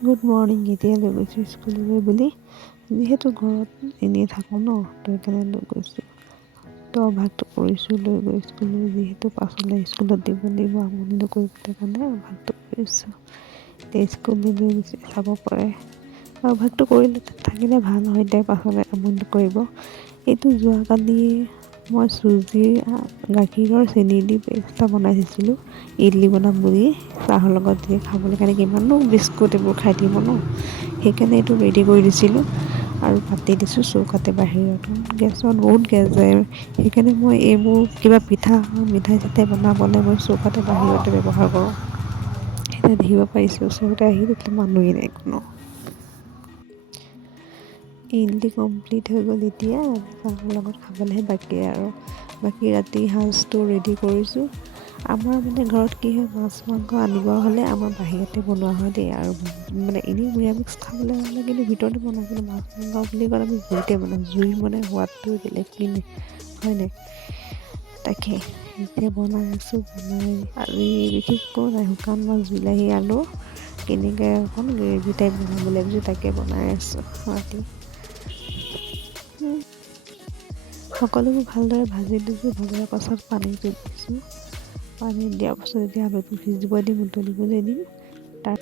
Good morning. এতিয়া লৈ গৈছোঁ স্কুললৈ বুলি, যিহেতু ঘৰত এনেই থাকোঁ ন, তো সেইকাৰণে লৈ গৈছোঁ। তো অভ্যাসটো কৰিছোঁ লৈ গৈ স্কুললৈ, যিহেতু পাছলৈ স্কুলত দিব লাগিব, আমনি নকৰিবলৈ কাৰণে অভ্যাসটো কৰিছোঁ। এতিয়া স্কুললৈ লৈ গৈছোঁ, চাব পাৰে। অভ্যাসটো কৰিলে থাকিলে ভাল হয়, তাই পাছলৈ আমনি নকৰিব। এইটো যোৱাকালি মই চুজি গাখীৰৰ চেনি দি পেষ্ট এটা বনাই দিছিলোঁ, ইডলি বনাম বুলি চাহৰ লগত দিয়ে খাবলৈ কাৰণে। কিমাননো বিস্কুট এইবোৰ খাই থাকিব ন, সেইকাৰণে এইটো ৰেডি কৰি দিছিলোঁ আৰু পাতি দিছোঁ চৌকাতে বাহিৰত। গেছত বহুত গেছ যায়, সেইকাৰণে মই এইবোৰ কিবা মিঠাই চিঠাই বনাবলৈ মই চৌকাতে বাহিৰতে ব্যৱহাৰ কৰোঁ। এতিয়া দেখিব পাৰিছোঁ ওচৰতে আহি থাকিলে মানুহেই নাই কোনো। ইডলি কমপ্লিট হৈ গ'ল। এতিয়া চাহৰ লগত খাবলৈহে বাকী আৰু বাকী ৰাতি সাজটো ৰেডি কৰিছোঁ। আমাৰ ঘৰত কি হয়, মাছ মাংস আনিব হ'লে আমাৰ বাহিৰতে বনোৱা হয় দেই। আৰু এনেই নিৰামিষ খাবলৈ হ'লে কিন্তু ভিতৰতে বনাওঁ, কিন্তু মাছ মাংস বুলি ক'লে আমি জুইতে বনাওঁ। জুই সোৱাদটোৱে বেলেগ কিনে হয় নাই। তাকে এতিয়া বনাই আছোঁ। আজি বিশেষ একো নাই, শুকান মাছ, বিলাহী, আলু কেনেকৈ অকণ গ্ৰেভি টাইপ বনাম বুলি ভাবিছোঁ, তাকে বনাই আছোঁ। ৰাতি সকলোবোৰ ভালদৰে ভাজি দিছোঁ। ভজাৰ পাছত পানীটো দিছোঁ। পানী দিয়াৰ পাছত এতিয়া আলুটো সিজিব দিম, উতলিবলৈ দিম। তাৰ